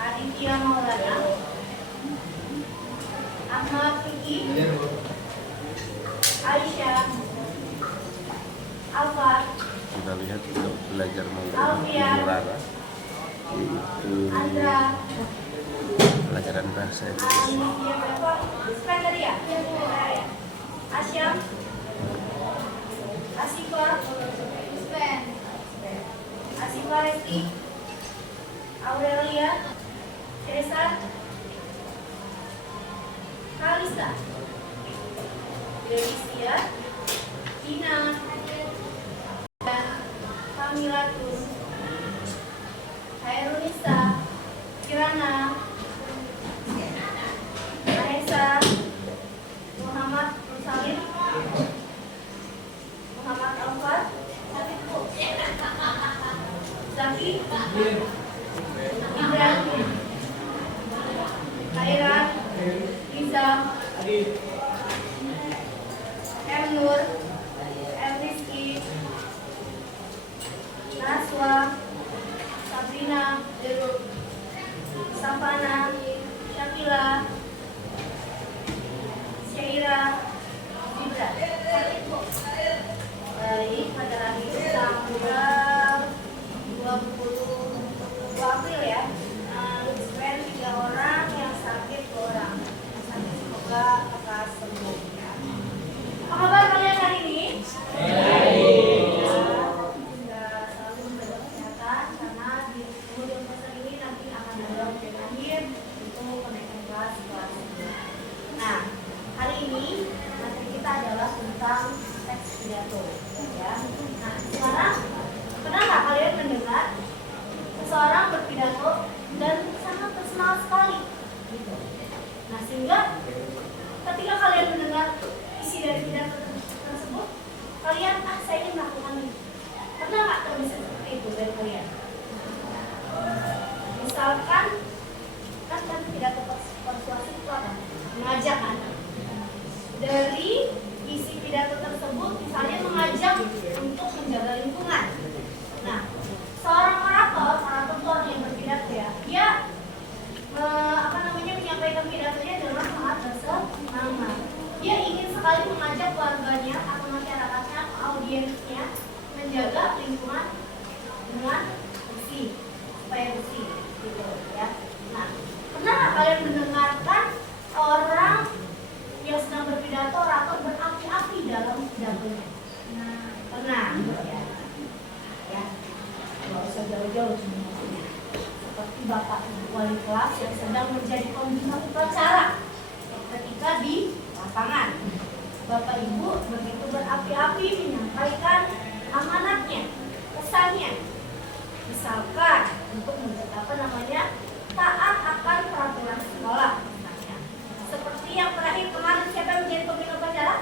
Aditya Maulana, Ahmad Fikri, Aisyah, Alfar. Kita lihat untuk belajar Murara itu pelajaran bahasa Indonesia. Asyam, Asifah, Asifah Resti, Aurelia, Teresa, Kalisa, Delisia, Tina, dan Kamila Tun, Hairunisa, Kirana, Mahesa, Muhammad Musalim, Muhammad Alfar, Zaki, Ibrahim, Khairat, Liza, Nur, Rizky, Naswa, Sabrina, Savana, Syakila, Syaira, Zibra. Baik, pada hari tanggal 22 April ya. Lutfen 3 orang, yang sakit 2 orang. Yang sakit semoga lekas sembuh. Apa kabar kalian hari ini? Baik. Selalu menjaga kesehatan karena di kemudian fase ini nanti akan ada ujian akhir untuk kenaikan kelas. Nah, hari ini materi kita adalah tentang teks pidato. Ya. Nah, sekarang pernah nggak kalian mendengar seseorang berpidato dan sangat personal sekali? Gitu. Nah, sehingga ketika kalian mendengar isi dari pidato tersebut, kalian saya ingin melakukan ini. Pernah nggak terbesit seperti itu dari kalian? Misalkan kan pidato persuasif itu apa? Mengajak kan? Dari isi pidato tersebut misalnya mengajak untuk menjaga lingkungan. Nah, seorang orator yang berpidato ya, dia menyampaikan pidatonya dengan sangat bersemangat. Dia ingin sekali mengajak warganya atau masyarakatnya, audiensnya menjaga lingkungan dengan bersih, supaya bersih, gitu ya. Nah, pernah kalian mendengarkan orang yang sedang berpidato, orator berapi-api dalam pidatonya? Pernah, ya. Nggak usah jauh-jauh sebenarnya. Seperti Bapak Ibu Wali kelas yang sedang menjadi pembina upacara ketika di lapangan. Bapak Ibu begitu berapi-api menyampaikan amanatnya, pesannya. Misalkan untuk taat akan peraturan sekolah. Seperti yang terakhir kemarin, siapa yang menjadi pembina upacara?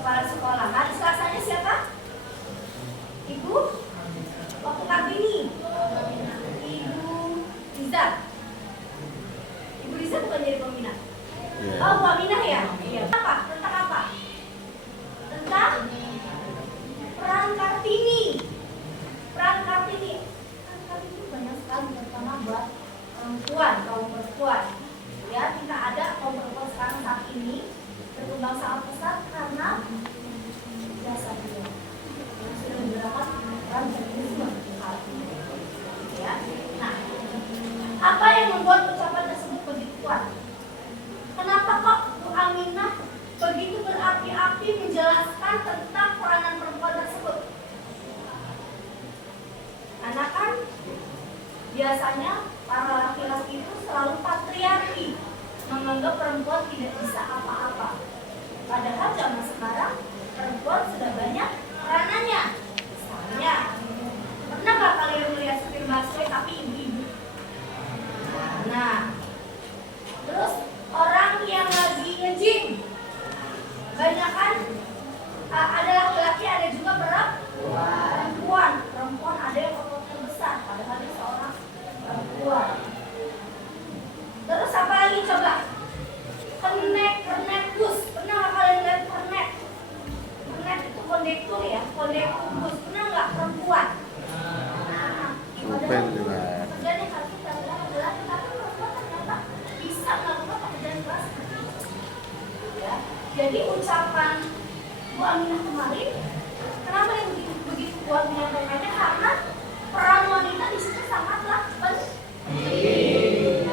Kepala sekolah. Hari Selasanya siapa? Ibu Kartini. biasanya para laki-laki itu selalu patriarki, menganggap perempuan tidak bisa apa-apa. Padahal zaman sekarang perempuan sudah banyak peranannya. Misalnya, pernah nggak kalian melihat supir busway tapi ibu-ibu? Nah, terus orang yang lagi nge-gym, banyakan ada laki-laki, ada juga perempuan. Perempuan ada yang ototnya besar, padahal dia seorang perempuan. Terus apa lagi coba? Kernet bus. Pernah nggak kalian lihat kernet? Kernet itu kondektur ya, kondektur bus. Pernah nggak perempuan? Supir juga. Pekerjaan yang harus kita lakukan adalah tapi perempuan ternyata bisa melakukan pekerjaan keras seperti itu. Ya. Jadi ucapan Bu Aminah kemarin, kenapa yang begitu kuat menyampaikannya? Karena peran wanita di situ sangatlah penting.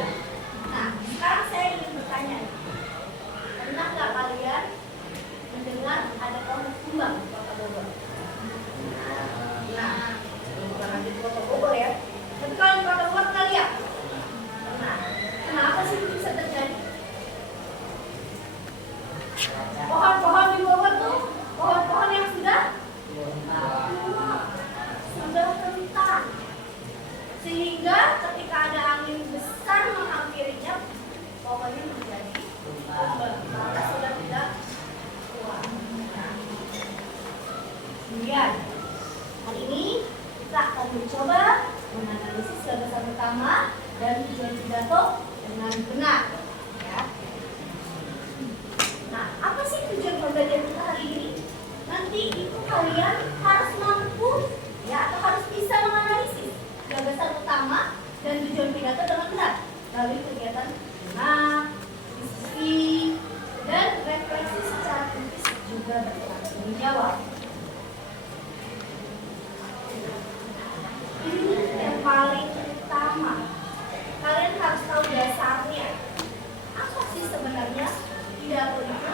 Nah, sekarang saya ingin bertanya, pernah nggak kalian mendengar ada kelompok kumbang di Kota Bogor? Nah, bukan lagi di Kota Bogor ya, tapi kalau di Kota Bogor pernah lihat? Pernah. Kenapa sih itu bisa terjadi? Pohon-pohon di Bogor tuh, pohon-pohon yang sudah rentan, sehingga ketika ada angin besar menghampirinya, pohonnya menjadi karena sudah tidak kuat. Kemudian hari ini kita akan mencoba menganalisis gagasan utama dan tujuan pidato dengan benar. Ya. Nah, apa sih tujuan pembelajaran kita hari ini? Nanti itu kalian harus mampu ya, atau harus bisa menganalisis gagasan utama dan tujuan pidato dengan benar melalui kegiatan mengenal, diskusi, dan refleksi secara kritis juga bertanggung jawab. Ini yang paling utama. Kalian harus tahu dasarnya. Apa sih sebenarnya pidato itu?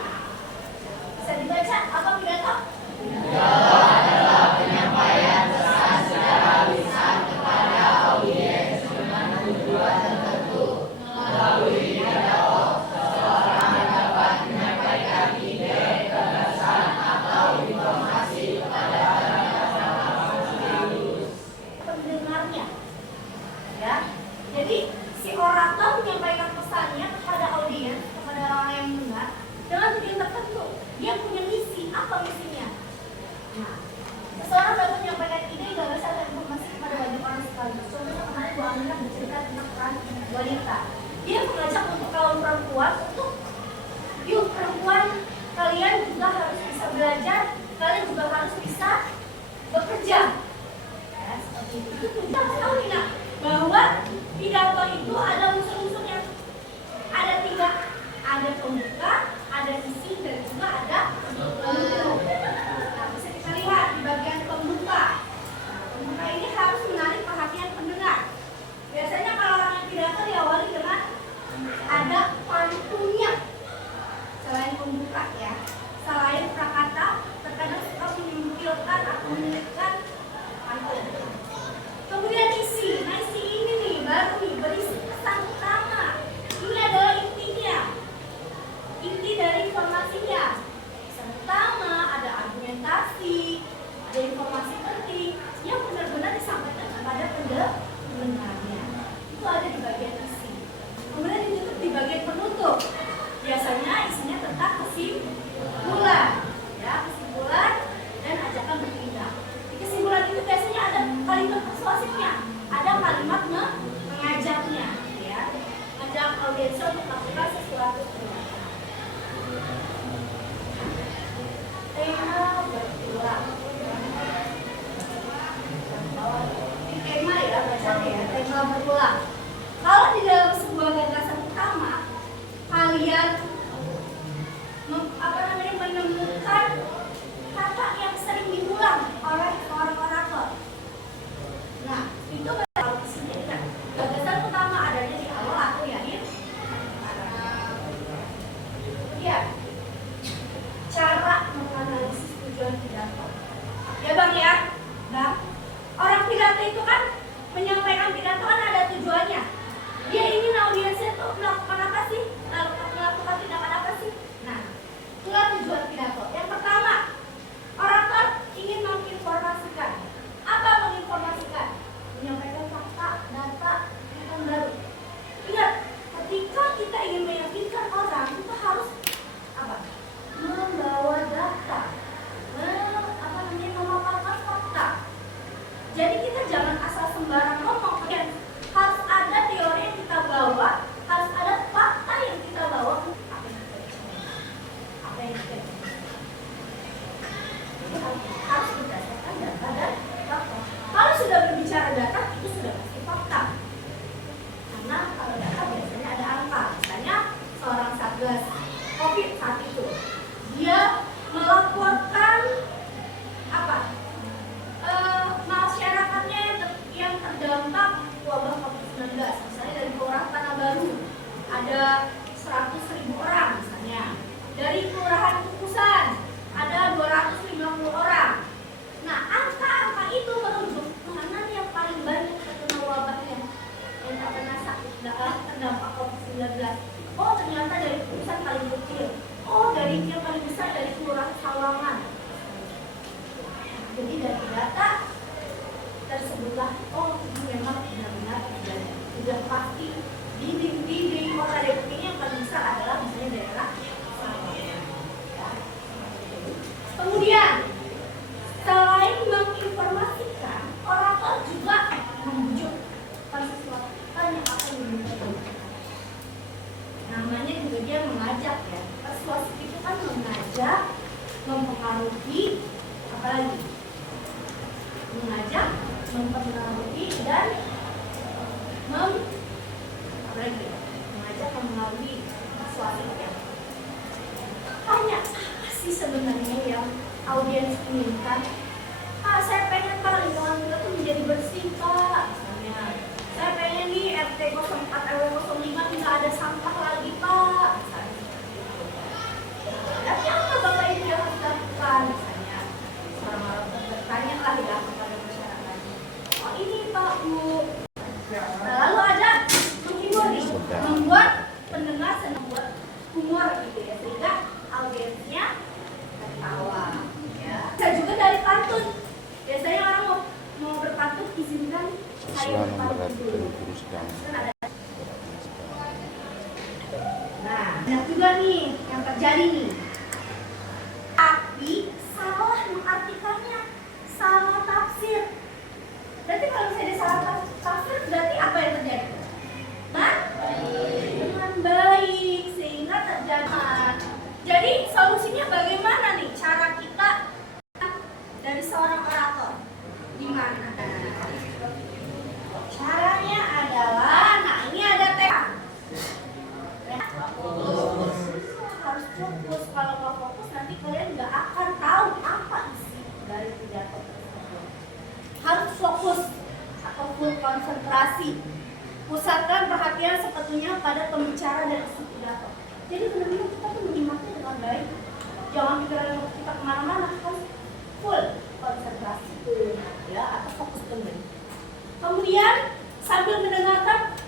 Bisa dibaca apa pidato? Pidato adalah penyampaian pesan secara lisan kepada audiens dengan tujuan tertentu. Melalui pidato, seseorang dapat menyampaikan ide, gagasan, atau informasi kepada pendengarnya. Ya, jadi si orator menyampaikan pesannya kepada audiens, kepada orang yang mendengar dengan tujuan tertentu. Dia punya misi. Apa misinya? Nah, seseorang dapat menyampaikan ide, gagasan, dan informasi kepada banyak orang sekaligus. Contohnya kemarin Bu Aminah bercerita tentang peran wanita. Dia mengajak untuk kaum perempuan untuk, yuk perempuan, kalian juga harus bisa belajar, kalian juga harus bisa bekerja. Ya, seperti itu. Kita harus tahu tidak bahwa pidato itu ada unsur-unsurnya. Ada 3, ada pembuka, ada isi, dan juga ada penutup. Nah, bisa kita lihat di bagian pembuka. Pembuka ini harus menarik perhatian pendengar. Biasanya kalau orang yang pidato diawali dengan ada pantunnya. Selain pembuka ya, selain prakata, terkadang suka menampilkan atau menyebutkan pantun. Kemudian isi. Nah, isi ini nih baru nih berisi pesan utama. Ini adalah intinya. Inti dari informasinya. Pesan utama, ada argumentasi, ada informasi penting yang benar-benar disampaikan kepada pendengarnya. Itu ada di bagian isi. Kemudian ditutup di bagian penutup. Biasanya isinya tentang kesimpulan, ya, kesimpulan dan ajakan bertindak. Di kesimpulan itu biasanya ada kalimat persuasifnya, ada kalimat mengajaknya, ya, mengajak audiens untuk melakukan sesuatu. Tema berulang. Ini tema ya, bacanya ya, tema berulang. Kalau di dalam sebuah gagasan utama, kalian menemukan kata yang sering diulang oleh seorang orator. Nah, itu kalau di sini kan gagasan utama adanya di awal atau di akhir. Ya, cara menganalisis tujuan pidato. Ya Bang ya, Bang. Orang pidato itu kan menyampaikan pidato kan ada tujuannya. Dia ingin audiensnya tuh melakukan apa sih? Melakukan tindakan apa sih? Nah, itulah tujuan pidato. Yang pertama, orator ingin menginformasikan. Apa menginformasikan? Menyampaikan fakta, data, yang baru. Ingat, ketika kita ingin meyakinkan orang, kita harus apa? Membawa data, memaparkan fakta. Jadi kita jangan asal sembarang ngomong, kan? Harus ada teori yang kita bawa, harus ada fakta yang kita bawa. Apa yang kita harus berdasarkan data dan fakta. Kalau sudah berbicara data, itu sudah pasti fakta. Karena kalau data biasanya ada angka. Misalnya seorang satgas COVID saat itu, dia melaporkan apa? Masyarakatnya yang terdampak wabah COVID-19. Misalnya dari Kelurahan Tanah Baru ada 100.000 orang misalnya. Dari Kelurahan Kukusan ada 250 orang. Nah, angka-angka itu merujuk mana yang paling banyak terkena wabahnya, yang terkena sakit terdampak COVID-19. Oh, ternyata dari Kukusan paling kecil. Oh, dari yang paling besar dari Kelurahan Sawangan. Jadi dari data tersebutlah, oh ini memang benar-benar terjadi. Sudah pasti di kota Depok ini yang paling besar adalah misalnya daerah Sawangan. Kemudian selain menginformasikan, orator juga membujuk sesuatu yang akan dibutuhkan. Namanya juga dia mengajak ya. Persuasif itu kan mengajak, mempengaruhi, apalagi mengajak, mempengaruhi dan mengajak, mempengaruhi, persuasif ya. Tanya apa sih sebenarnya yang audiens inginkan? Saya pengen Pak lingkungan kita tuh menjadi bersih Pak, misalnya. Saya pengen nih RT 04 RW 05 tidak ada sampah lagi Pak, misalnya. Tapi apa Bapak Ibu yang harus lakukan? Misalnya orang-orang bertanya lah ya kepada masyarakat. Oh ini Pak Bu. Lalu ada menghibur nih, membuat pendengar senang, buat humor gitu ya, sehingga audiensnya tertawa. Ya. Bisa juga dari pantun. Biasanya orang mau berpantun izinkan saya berpantun dulu. Nah, banyak juga nih yang terjadi nih. Tapi salah mengartikannya, salah tafsir. Berarti kalau misalnya salah tafsir, berarti apa yang terjadi? Dengan baik, sehingga terjadi. Jadi solusinya bagaimana nih cara kita dari seorang orator? Gimana? Caranya adalah, nah ini ada tema. Harus fokus. Kalau nggak fokus nanti kalian nggak akan tahu apa isi dari pidato tersebut. Harus fokus atau full konsentrasi. Pusatkan perhatian sepenuhnya pada pembicara dan isi pidato. Jadi benar-benar kita tuh menyimaknya dengan baik. Jangan pikiran kita kemana-mana, harus full konsentrasi ya, atau fokus benar. Kemudian sambil mendengarkan,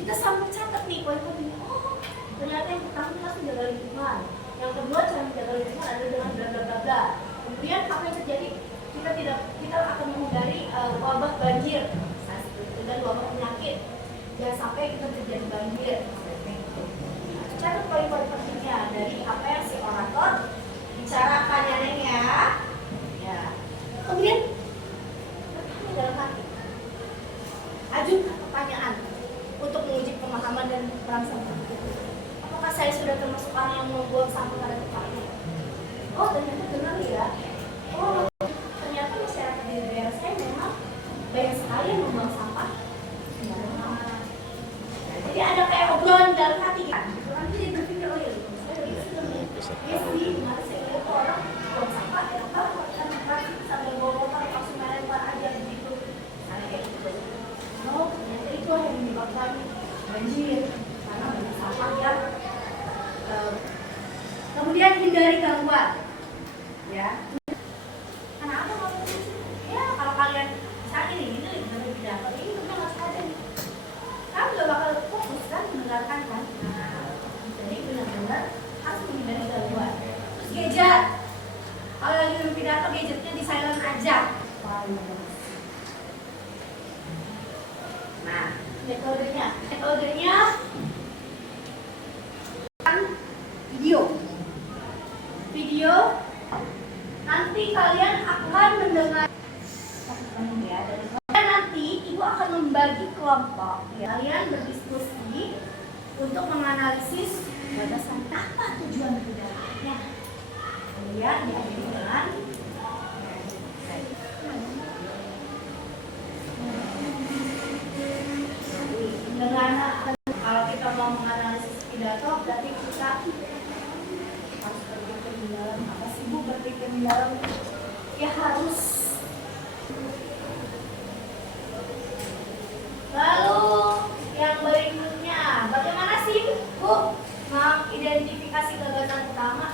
kita sambil catat nih poin-poinnya. Oh, ternyata yang pertama kita harus menjaga lingkungan. Yang kedua, cara menjaga lingkungan ada dengan bla bla bla bla. Kemudian apa yang terjadi? Kita akan menghindari wabah banjir, dan wabah penyakit. Jangan sampai kita terjadi banjir. Catat poin-poin pentingnya dari apa yang si orator bicarakan ya. Ya. Kemudian bertanya dalam hati. Ajukan pertanyaan untuk menguji pemahaman dan merangsang berpikir. Apakah saya sudah termasuk orang yang membuang sampah pada tempatnya? Oh ternyata benar ya. Oh ternyata masyarakat di daerah saya memang banyak sekali yang membuang sampah. Jadi ada kayak obrolan dalam hati kan. Nanti dia berpikir oh ya saya sih gimana saya lihat orang buang sampah enak banget kan sambil bawa motor langsung melempar aja begitu. Nah kayak gitu. Oh ternyata itu yang menyebabkan banjir karena banyak sampah yang kemudian hindari gangguan ya. Karena apa kalau ya kalau kalian misalnya ini dari pidato ini Metodenya video. Video nanti kalian akan mendengar. Nanti ibu akan membagi kelompok. Kalian berdiskusi untuk menganalisis gagasan apa tujuan kegiatannya. Kemudian diakhiri dengan kalau kita mau menganalisis pidato, berarti kita harus berpikir di dalam apa sih Bu? Berpikir di dalam ya harus. Lalu yang berikutnya, bagaimana sih Bu mengidentifikasi gagasan utama?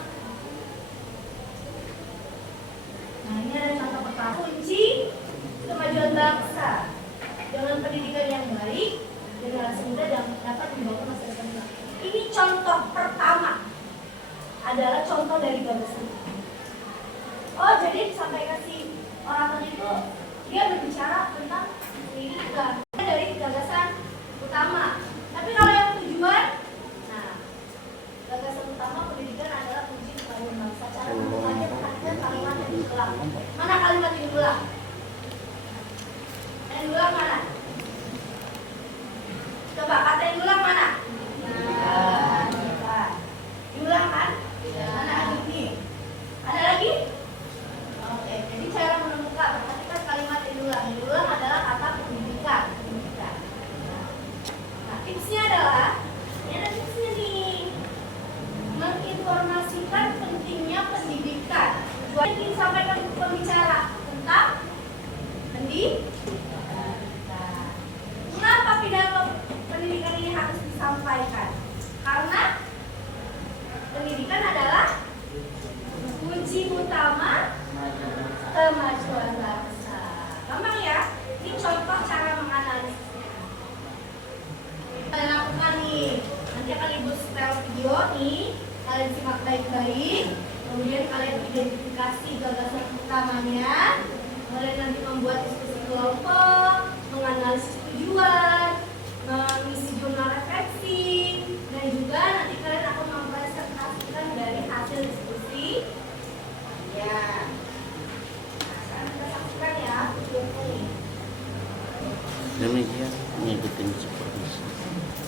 Nah, ini ada contoh pertama. Kunci kemajuan bangsa dengan pendidikan yang baik, generasi muda dapat membangun masa depan. Ini contoh pertama adalah contoh dari gagasan. Oh, jadi disampaikan si orang tadi itu dia berbicara tentang pendidikan dari gagasan utama. Tapi kalau yang tujuan, nah gagasan utama pendidikan adalah kunci kemajuan bangsa. Cara membacanya perhatikan kalimat yang diulang. Mana kalimat yang diulang? Yang diulang mana? Coba kata yang diulang mana? Nah, diulang kan? Mana lagi? Ada lagi? Oke, jadi cara menemukan perhatikan kalimat yang diulang. Yang diulang adalah kata pendidikan. Nah, tipsnya adalah ini ada tipsnya nih. Menginformasikan pentingnya pendidikan. Tujuan ingin sampaikan ke pembicara tentang pendidikan. Kenapa pidato pendidikan ini harus disampaikan? Karena pendidikan adalah kunci utama kemajuan bangsa. Gampang ya? Ini contoh cara menganalisisnya. Kalian lakukan nih. Nanti akan ibu setel video nih. Kalian simak baik-baik. Kemudian kalian identifikasi gagasan utamanya. Kalian nanti membuat diskusi kelompok, menganalisis tujuan, mengisi jurnal refleksi, dan juga nanti kalian akan mempresentasikan dari hasil diskusi. Ya, nah, sekarang kita saksikan ya videonya nih. Demikian mengikuti supervisi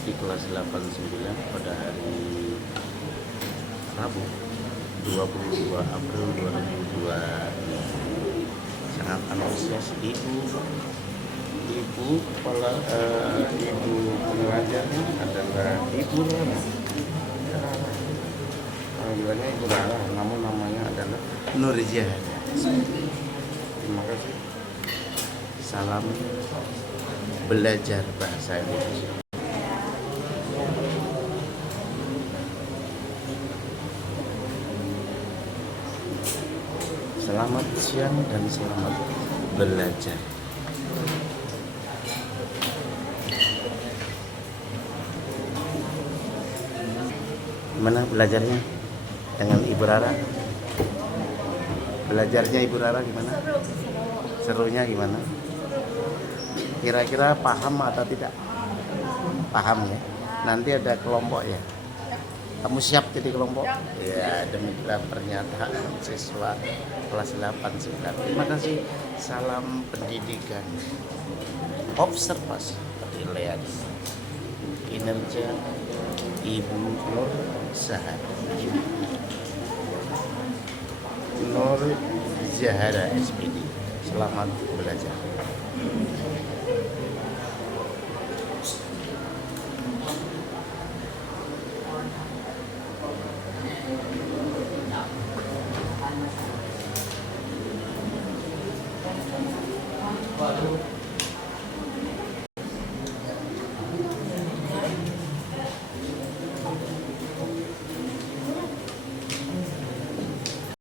di kelas 89 pada hari Rabu 22 April 2002. Sangat antusias ibu kepala ibu pengajarnya adalah Ibu Rara. Panggilannya Ibu Rara, namun namanya adalah Nur Zahara. Terima kasih. Salam belajar bahasa Indonesia. Selamat siang dan selamat belajar. Gimana belajarnya dengan Ibu Rara? Belajarnya Ibu Rara gimana? Serunya gimana? Kira-kira paham atau tidak? Paham ya? Nanti ada kelompok ya? Kamu siap jadi kelompok? Ya, demikian pernyataan siswa kelas 89. Terima kasih. Salam pendidikan. Observasi penilaian kinerja Ibu Nur Zahara. Nur Zahara SPD. Selamat belajar.